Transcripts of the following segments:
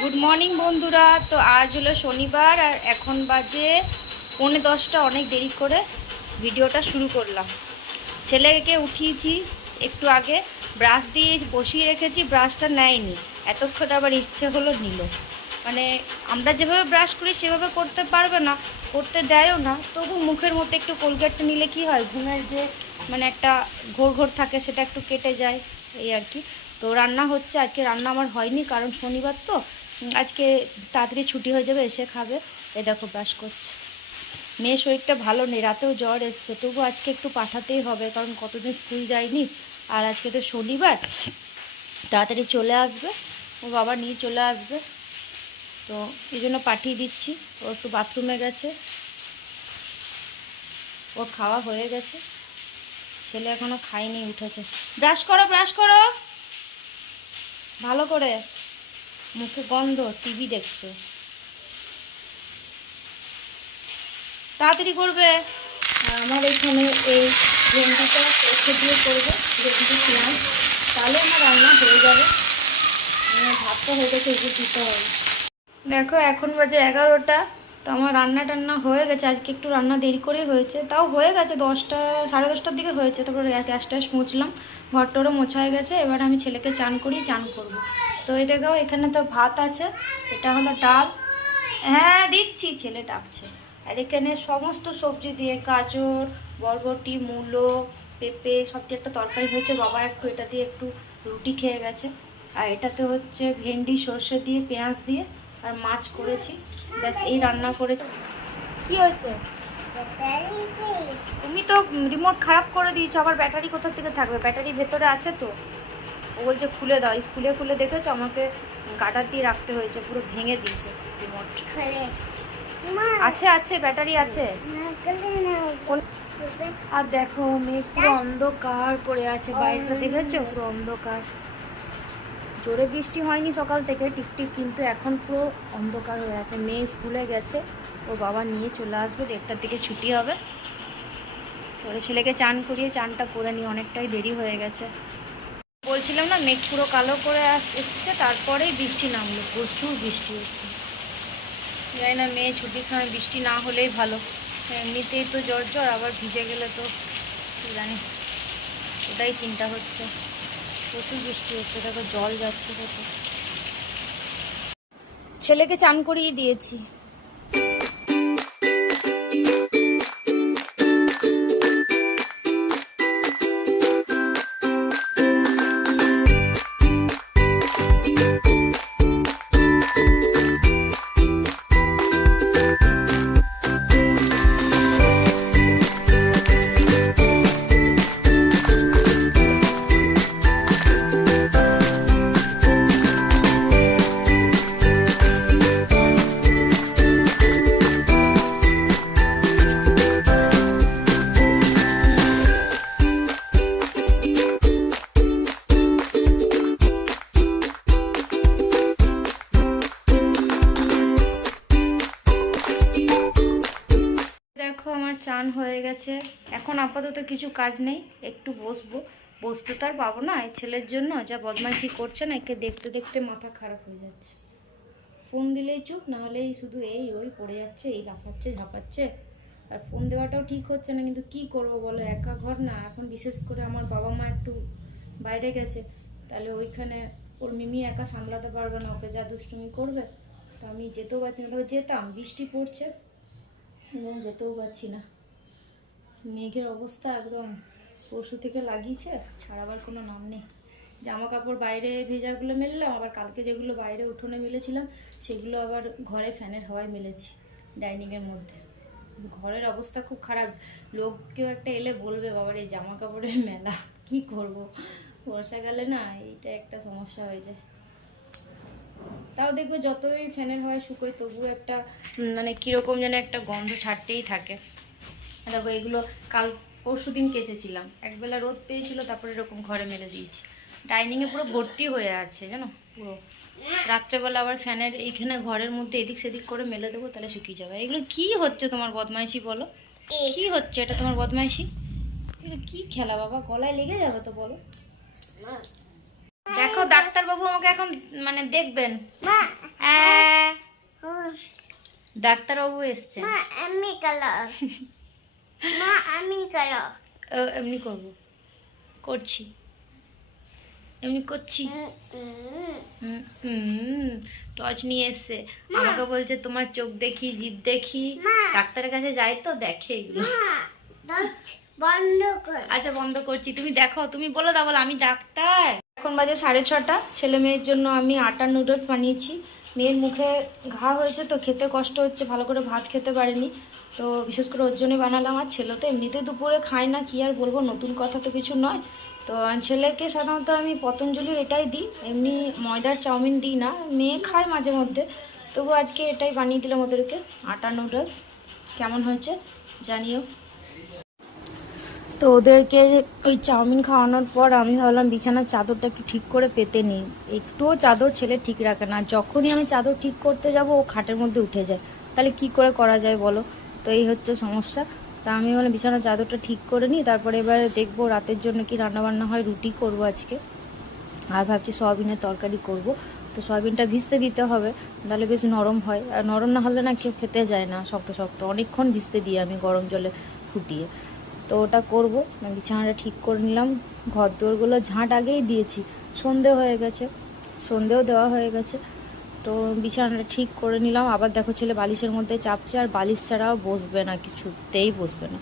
Good morning বন্ধুরা। তো আজ হলো শনিবার আর এখন বাজে 9:45। অনেক দেরি করে ভিডিওটা শুরু করলাম। ছেলেকে উঠিয়েছি একটু আগে, ব্রাশ দিয়ে বসিয়ে রেখেছি, ব্রাশটা নেয়নি। এতক্ষণ আবার ইচ্ছে হলো নিল। মানে আমরা যেভাবে ব্রাশ করি সেভাবে করতে পারবে না, করতে দেয়ও না। তবু মুখের মধ্যে একটু কোলগেটটা নিলে কি হয়, ঘুমের যে মানে একটা ঘোর ঘোর থাকে সেটা একটু কেটে যায়, এই আর কি। তো রান্না হচ্ছে, আজকে রান্না আমার হয়নি কারণ শনিবার তো। আজকে তাড়াতাড়ি ছুটি হয়ে যাবে, এসে খাবে। এই দেখো ব্রাশ করছে। মেয়ের শরীরটা ভালো নেই, রাতেও জ্বর এসছে, তবু আজকে একটু পাঠাতেই হবে কারণ কতদিন স্কুল যায়নি। আর আজকে তো শনিবার, তাড়াতাড়ি চলে আসবে, ও বাবা নিয়ে চলে আসবে। তো এই জন্য পাঠিয়ে দিচ্ছি। ও একটু বাথরুমে গেছে, ওর খাওয়া হয়ে গেছে, ছেলে এখনও খায়নি, উঠেছে। ব্রাশ করো, ব্রাশ করো ভালো করে, মুখে গন্ধ, টিভি দেখছো, তাড়াতাড়ি করবে। আমার এখানে এই ভেন্ডিটা সরষে দিয়ে করবে, ভেন্ডি পেঁয়াজ, তাহলে আমার রান্না হয়ে যাবে। ভাতটা হয়ে গেছে, এগুলো দিতে হবে। দেখো এখন বাজে 11টা। তো আমার রান্না টান্না হয়ে গেছে, আজকে একটু রান্না দেরি করে হয়েছে, তাও হয়ে গেছে 10টা, 10:30টার দিকে হয়েছে। তারপরে গ্যাস ট্যাস মুছলাম, ঘরটারও মোছা হয়ে গেছে। এবার আমি ছেলেকে চান করিয়ে চান করব। তো এই দেখো এখানে তো ভাত আছে, এটা হলো ডাল। হ্যাঁ দিচ্ছি, ছেলে ডাকছে। আর এখানে সমস্ত সবজি দিয়ে গাজর, বরবটি, মূলো, পেঁপে সব দিয়ে একটা তরকারি হয়েছে। বাবা একটু এটা দিয়ে একটু রুটি খেয়ে গেছে। আর এটাতে হচ্ছে ভেন্ডি সর্ষে দিয়ে পেঁয়াজ দিয়ে আর মাছ করেছি। ব্যাস এই রান্না করেছি। কি হয়েছে? তুমি তো রিমোট খারাপ করে দিয়েছো, আবার ব্যাটারি কোথা থেকে থাকবে? ব্যাটারি ভেতরে আছে তো। ও বলছে খুলে দাও, এই খুলে খুলে দেখেছো, আমাকে গাটার দিয়ে রাখতে হয়েছে, পুরো ভেঙে দিয়েছে রিমোট। আছে আছে, ব্যাটারি আছে। আর দেখো মেঘ পুরো অন্ধকার করে আছে, বাইরেটা দেখেছো পুরো অন্ধকার। জোরে বৃষ্টি হয়নি সকাল থেকে, টিপটিপ, কিন্তু এখন পুরো অন্ধকার হয়ে আছে। মেয়ে স্কুলে গেছে, ও বাবা নিয়ে চলে আসবে, 1টার দিকে ছুটি হবে। তোরে ছেলেকে চান করিয়ে চানটা করে নিয়ে অনেকটাই দেরি হয়ে গেছে। বলছিলাম না মেঘ পুরো কালো করে এসছে, তারপরেই বৃষ্টি নামলো, প্রচুর বৃষ্টি হচ্ছে। জানি না মেয়ে ছুটির সময় বৃষ্টি না হলেই ভালো, এমনিতেই তো জ্বর জ্বর, আবার ভিজে গেলে তো জানি, ওটাই চিন্তা হচ্ছে। প্রচুর বৃষ্টি হচ্ছে, দেখো জল যাচ্ছে কত। ছেলেকে চান করিয়ে দিয়েছি। দেখো আমার চান হয়ে গেছে, এখন আপাতত কিছু কাজ নেই, একটু বসবো। বসতে তো আর পাবো না, এই ছেলের জন্য যা বদমাইশি করছে না, একে দেখতে দেখতে মাথা খারাপ হয়ে যাচ্ছে। ফোন দিলেই চুপ, না হলেই শুধু এই ওই পড়ে যাচ্ছে, এই লাফাচ্ছে ঝাপাচ্ছে। আর ফোন দেওয়াটাও ঠিক হচ্ছে না, কিন্তু কি করব বলো, একা ঘর না এখন, বিশেষ করে আমার বাবা মা একটু বাইরে গেছে, তাহলে ওইখানে ওর মিমি একা সামলাতে পারবে না, ওকে যা দুষ্টুমি করবে। তো আমি যেতেও পারছি না, তবে যেতাম, বৃষ্টি পড়ছে এবং যেতেও পারছি না। মেঘের অবস্থা একদম, পরশু থেকে লাগিয়েছে, ছাড়াবার কোনো নাম নেই। জামা কাপড় বাইরে ভেজাগুলো মেললাম, আবার কালকে যেগুলো বাইরে উঠোনে মেলেছিলাম সেগুলো আবার ঘরে ফ্যানের হাওয়ায় মেলেছি, ডাইনিংয়ের মধ্যে। ঘরের অবস্থা খুব খারাপ, লোক কেউ একটা এলে বলবে বাবার এই জামা কাপড়ের মেলা। কি করব, বর্ষাকালে না এইটা একটা সমস্যা হয়ে যায়। তাও দেখবো যতই ফ্যানের হাওয়ায় শুকোয় তবুও একটা মানে কীরকম যেন একটা গন্ধ ছাড়তেই থাকে। দেখো এগুলো কাল পরশু দিন কেচেছিলাম, একবেলা রোদ পেয়েছিল, তারপরে এরকম ঘরে মেলে দিয়েছি। ডাইনিংয়ে পুরো ভর্তি হয়ে আছে জানো পুরো। রাত্রেবেলা আবার ফ্যানের এইখানে ঘরের মধ্যে এদিক সেদিক করে মেলে দেবো, তাহলে শুকিয়ে যাবে। এগুলো কি হচ্ছে তোমার বদমাইশি বলো, কি হচ্ছে এটা তোমার বদমাইশি? এগুলো কি খেলা বাবা, গলায় লেগে যাবে তো বলো। দেখো ডাক্তারবাবু আমাকে এখন মানে দেখবেন। ডাক্তারবাবু এসছে। এমনি করবো, করছি, এমনি করছি। টর্চ নিয়ে এসছে, আমাকে বলছে তোমার চোখ দেখি জিভ দেখি। ডাক্তারের কাছে যাই তো দেখে এগুলো। আচ্ছা বন্ধ করছি, তুমি দেখো, তুমি বলো দাও, বলো আমি ডাক্তার। এখন বাজে 6:30। ছেলে মেয়ের জন্য আমি আটার নুডলস বানিয়েছি। মেয়ের মুখে ঘা হয়েছে তো খেতে কষ্ট হচ্ছে, ভালো করে ভাত খেতে পারেনি, তো বিশেষ করে ওর জন্যই বানালাম। আর ছেলে তো এমনিতেই দুপুরে খায় না, কি আর বলবো, নতুন কথা তো কিছু নয়। তো ছেলেকে সাধারণত আমি পতঞ্জলির এটাই দিই, এমনি ময়দার চাউমিন দিই না। মেয়ে খায় মাঝে মধ্যে, তবু আজকে এটাই বানিয়ে দিলাম ওদেরকে, আটার নুডলস। কেমন হয়েছে জানিও। তো ওদেরকে ওই চাউমিন খাওয়ানোর পর আমি ভাবলাম বিছানার চাদরটা একটু ঠিক করে পেতে নিই। একটুও চাদর ছেলে ঠিক রাখে না, যখনই আমি চাদর ঠিক করতে যাব ও খাটের মধ্যে উঠে যায়। তাহলে কি করে করা যায় বলো? তো এই হচ্ছে সমস্যা। তা আমি বললাম বিছানার চাদরটা ঠিক করে নিই, তারপরে এবার দেখবো রাতের জন্য কি রান্নাবান্না হয়। রুটি করব আজকে, আর ভাবছি সয়াবিনের তরকারি করব। তো সয়াবিনটা ভিজতে দিতে হবে, তাহলে বেশ নরম হয়। আর নরম না হলে না কেউ খেতে যায় না, শক্ত শক্ত অনেকক্ষণ ভিজতে দিই আমি গরম জলে ফুটিয়ে। তো ওটা করবো। বিছানাটা ঠিক করে নিলাম, ঘর দোরগুলো ঝাঁট আগেই দিয়েছি, সন্ধে হয়ে গেছে, সন্ধেও দেওয়া হয়ে গেছে। তো বিছানাটা ঠিক করে নিলাম। আবার দেখো ছেলে বালিশের মধ্যে চাপছে, আর বালিশ ছাড়াও বসবে না, কিছুতেই বসবে না।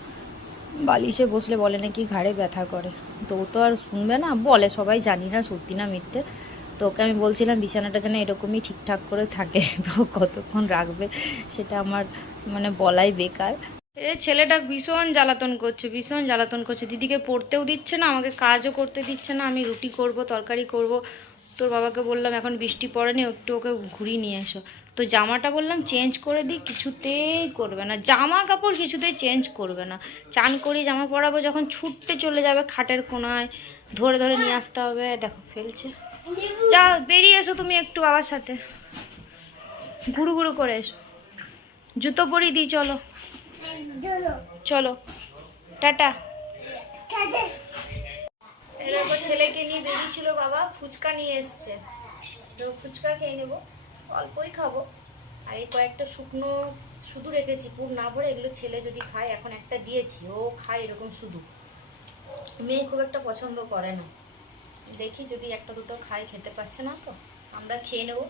বালিশে বসলে বলে নাকি ঘাড়ে ব্যথা করে, তো ও তো আর শুনবে না, বলে সবাই, জানি না সত্যি না মিথ্যে। তো ওকে আমি বলছিলাম বিছানাটা যেন এরকমই ঠিকঠাক করে থাকে, তো কতক্ষণ রাখবে সেটা আমার মানে বলাই বেকার। ছেলেটা ভীষণ জ্বালাতন করছে, ভীষণ জ্বালাতন করছে। দিদিকে পড়তেও দিচ্ছে না, আমাকে কাজও করতে দিচ্ছে না। আমি রুটি করব, তরকারি করব। তোর বাবাকে বললাম এখন বৃষ্টি পড়েনি, একটু ওকে ঘুরিয়ে নিয়ে এসো। তো জামাটা বললাম চেঞ্জ করে দিই, কিছুতেই করবে না। জামা কাপড় কিছুতেই চেঞ্জ করবে না। চান করি জামা পরাবো, যখন ছুটতে চলে যাবে খাটের কোনায়, ধরে ধরে নিয়ে আসতে হবে। দেখো ফেলছে। যা বেরিয়ে এসো তুমি একটু বাবার সাথে, ঘুরু ঘুরু করে এসো। জুতো পরিয়ে দিই, চলো চলো, টাটা। দেখো ছেলেকে নিয়ে বেরিয়েছিল বাবা, ফুচকা নিয়ে এসছে, তো ফুচকা খেয়ে নেবো, অল্পই খাবো। আর এই কয়েকটা শুকনো শুধু রেখেছি, পুর না ভরে, এগুলো ছেলে যদি খায়, এখন একটা দিয়েছি, ও খায় এরকম শুধু। মেয়ে খুব একটা পছন্দ করে না, দেখি যদি একটা দুটো খায়, খেতে পাচ্ছে না তো আমরা খেয়ে নেবো।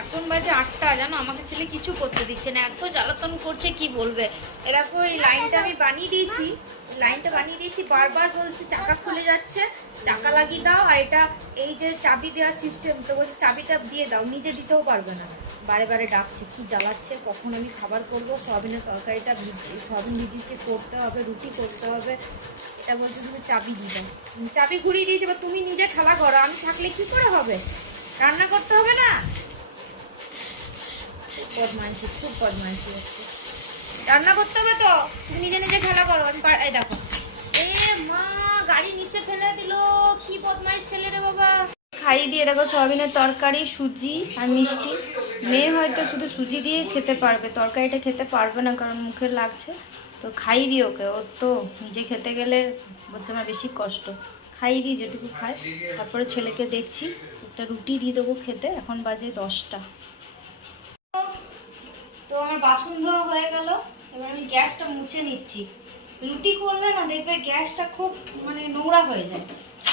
এখন বাজে 8টা, জানো আমাকে ছেলে কিছু করতে দিচ্ছে না, এত জ্বালাতন করছে কি বলবে। এরকম এই লাইনটা আমি বানিয়ে দিয়েছি, বারবার বলছে চাকা খুলে যাচ্ছে, চাকা লাগিয়ে দাও। আর এটা এই যে চাবি দেওয়ার সিস্টেম, তো বলছে চাবিটা দিয়ে দাও, নিজে দিতেও পারবে না, বারে বারে ডাকছে, কি জ্বালাচ্ছে। কখন আমি খাবার করবো, সয়াবিনের তরকারিটা সয়াবিন ভিজিয়েছি, করতে হবে, রুটি করতে হবে, এটা বলছে তুমি চাবি দিয়ে দাও। চাবি ঘুরিয়ে দিয়েছে, বা তুমি নিজে খেলা করো, আমি থাকলে কি করে হবে, রান্না করতে হবে না। বদমাইশি, খুব বদমাইশি হচ্ছে, রান্না করতে হবে তো, তুমি নিজে নিজে খেলা করো। আমি এই দেখো, এ মা গাড়ি নিচে ফেলে দিল, কি বদমাইশ ছেলে রে বাবা। খাইয়ে দিয়ে দেখো সয়াবিনের তরকারি, সুজি আর মিষ্টি। মেয়ে হয়তো শুধু সুজি দিয়ে খেতে পারবে, তরকারিটা খেতে পারবে না কারণ মুখে লাগছে। তো খাইয়ে দিই ওকে, ওর তো নিজে খেতে গেলে বলছে আমার বেশি কষ্ট। খাইয়ে দিই যেটুকু খায়। তারপরে ছেলেকে দেখছি একটা রুটি দিয়ে দেবো খেতে। এখন বাজে 10টা। তো আমার বাসন ধোয়া হয়ে গেল, এবার আমি গ্যাসটা মুছে নিচ্ছি। রুটি করলে না দেখবে গ্যাসটা খুব মানে নোংরা হয়ে যায়,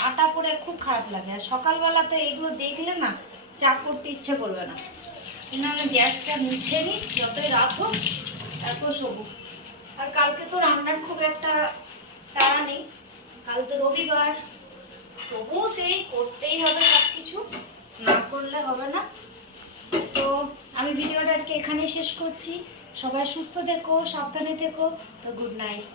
আটা পরে খুব খারাপ লাগে। আর সকালবেলাতে এগুলো দেখলে না চা করতে ইচ্ছে করবে না। কিন্তু আমি গ্যাসটা মুছে নিই, যতই রাত হোক, তারপর শোবো। আর কালকে তো রান্নার খুব একটা তাড়া নেই, কাল তো রবিবার, তবুও সেই করতেই হবে সব কিছু, না করলে হবে না। তো আমি ভিডিওটা আজকে এখানেই শেষ করছি। সবাই সুস্থ থেকো, সাবধানে থেকো। তো গুড নাইট।